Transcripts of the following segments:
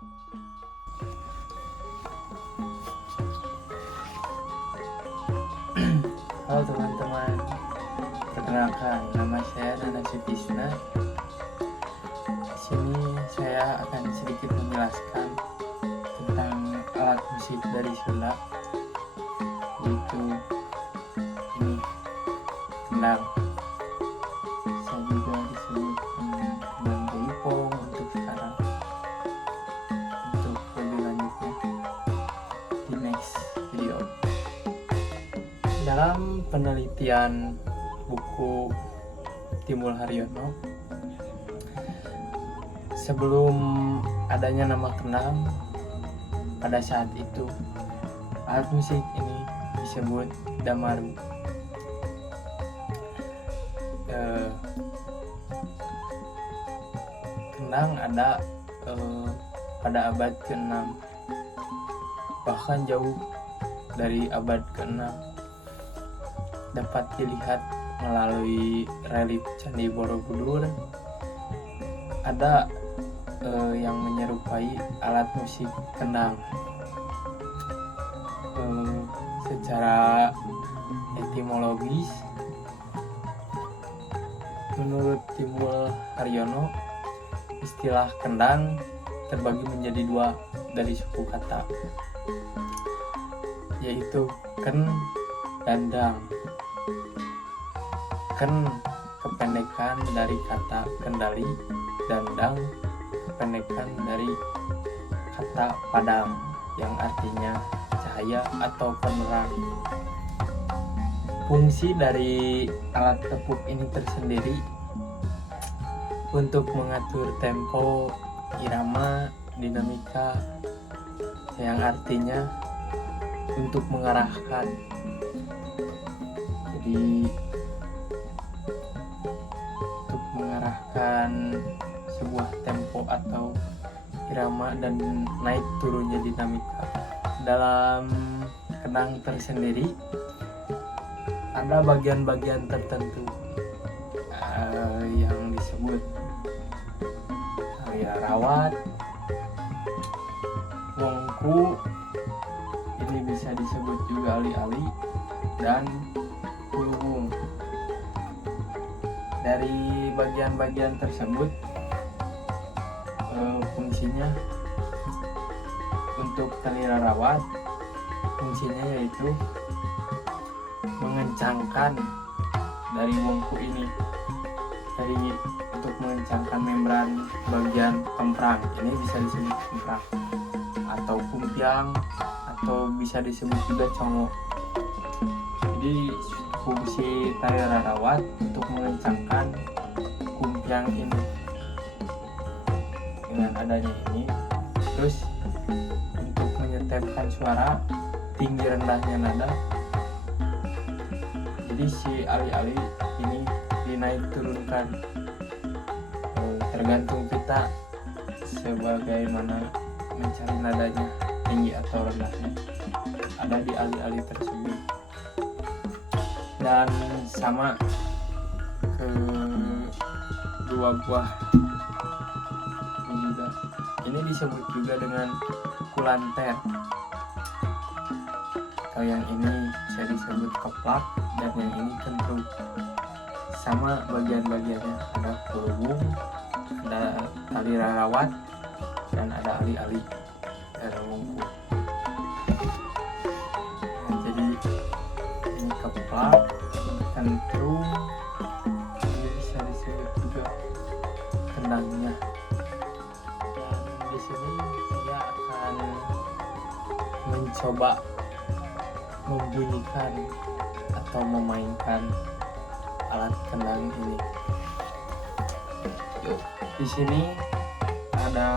Halo teman-teman, perkenalkan nama saya Nana Sutisna. Di sini saya akan sedikit menjelaskan tentang alat musik dari Sunda, yaitu ini kendang. Bisa juga disebut kendang jaipong untuk sekarang. Untuk lebih lanjutnya di next video. Dalam penelitian buku Timbul Haryono, sebelum adanya nama kendang, pada saat itu alat musik ini disebut damaru. Kendang ada pada abad ke-6, bahkan jauh dari abad ke-6. Dapat dilihat melalui relief Candi Borobudur. Ada yang menyerupai alat musik kendang. Secara etimologis, menurut Timbul Haryono, istilah kendang terbagi menjadi dua dari suku kata, yaitu ken dan dang. Ken kependekan dari kata kendali, dan dang kependekan dari kata padang yang artinya cahaya atau penerang. Fungsi dari alat tepuk ini tersendiri untuk mengatur tempo, irama, dinamika, yang artinya untuk mengarahkan. Jadi untuk mengarahkan sebuah tempo atau irama dan naik turunnya dinamika. Dalam kendang tersendiri ada bagian-bagian tertentu yang disebut rawat, wongku, ini bisa disebut juga ali-ali, dan kulubung. Dari bagian-bagian tersebut fungsinya untuk talira rawat, fungsinya yaitu mengencangkan dari wongku ini, untuk mengencangkan membran bagian kemprang, ini bisa disebut kemprang atau kumpiang, atau bisa disebut juga congo. Jadi fungsi talira rawat untuk mengencangkan kumpiang ini. Dengan adanya ini, terus untuk menyetemkan suara tinggi rendahnya nada, jadi si ali-ali ini dinaik turunkan, tergantung kita sebagaimana mencari nadanya, tinggi atau rendahnya, ada di ali-ali tersebut. Dan sama ke dua buah ini juga, ini disebut juga dengan kulanter, atau yang ini bisa disebut keplak, dan yang ini kentrung. Sama bagian-bagiannya, ada kulubung, ada talira rawat, dan ada ali-ali dan wongku. Nah, jadi ini keplak, kentrung, ini bisa disebut juga kendangnya. Dan di sini saya akan mencoba membunyikan atau memainkan alat kendang ini. Di sini ada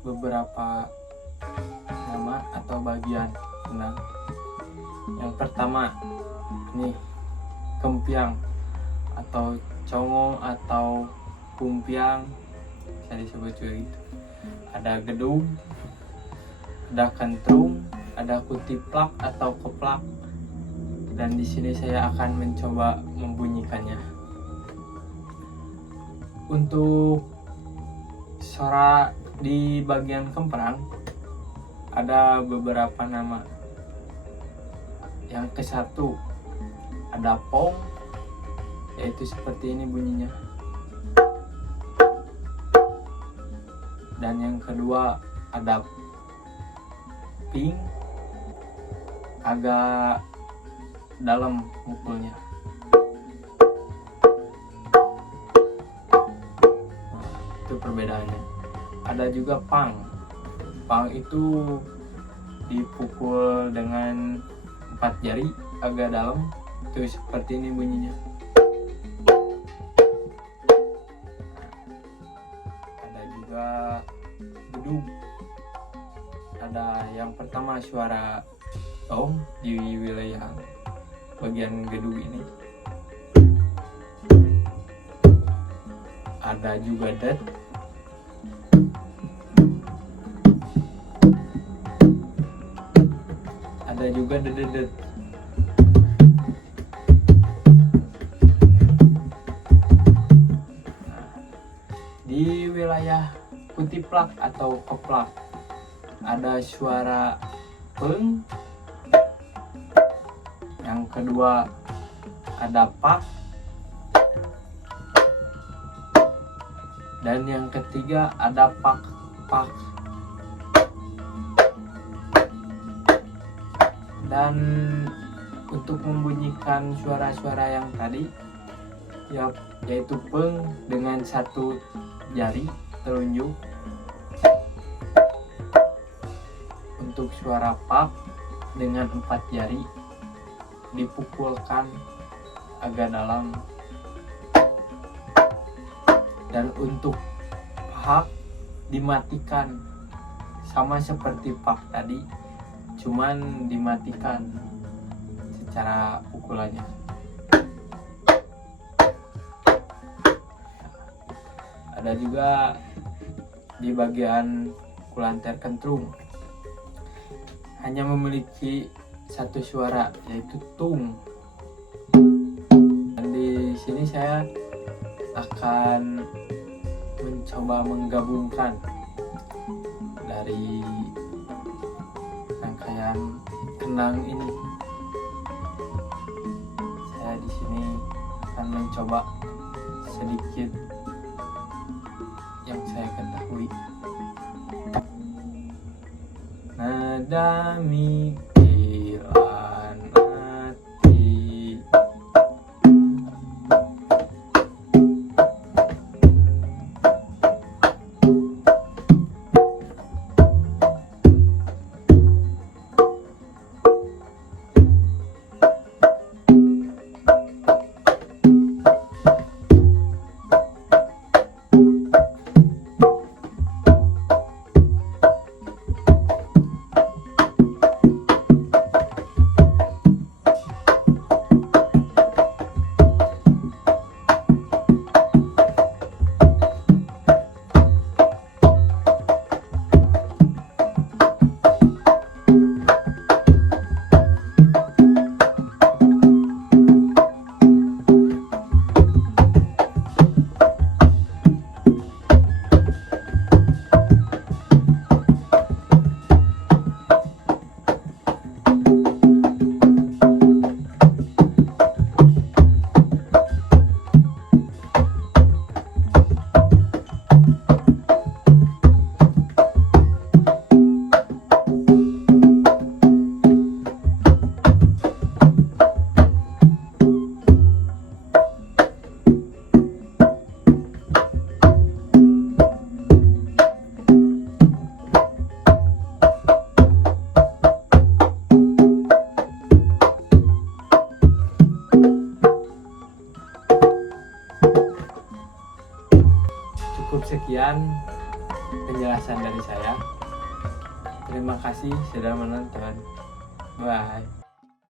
beberapa nama atau bagian kendang. Yang pertama ini kempiang atau congo atau kumpiang, bisa disebut juga gitu. Ada gedung, ada kentrung, ada kutiplak atau keplak. Dan di sini saya akan mencoba membunyikannya. Untuk suara di bagian kemprang ada beberapa nama. Yang ke-1 ada pong, yaitu seperti ini bunyinya. Dan yang kedua ada ping, agak dalam mukulnya. Nah, itu perbedaannya. Ada juga pang. Pang itu dipukul dengan 4 jari agak dalam, itu seperti ini bunyinya. Ada juga gedung. Ada yang pertama suara tom di wilayah bagian gedung ini. Ada juga det. Ada juga dededet. Nah, di wilayah kutiplak atau keplak ada suara peng. Yang kedua ada pak. Dan yang ketiga ada pak pak. Dan untuk membunyikan suara-suara yang tadi yaitu peng dengan 1 jari telunjuk. Untuk suara pak dengan 4 jari dipukulkan agak dalam. Dan untuk pak dimatikan sama seperti pak tadi, cuman dimatikan secara pukulannya. Ada juga di bagian kulanter kentrung hanya memiliki 1 suara, yaitu tung. Dan di sini saya akan mencoba menggabungkan dari rangkaian kenang ini. Saya di sini akan mencoba sedikit yang saya ketahui. Nada mikilan hati, cukup sekian penjelasan dari saya. Terima kasih sudah menonton. Bye.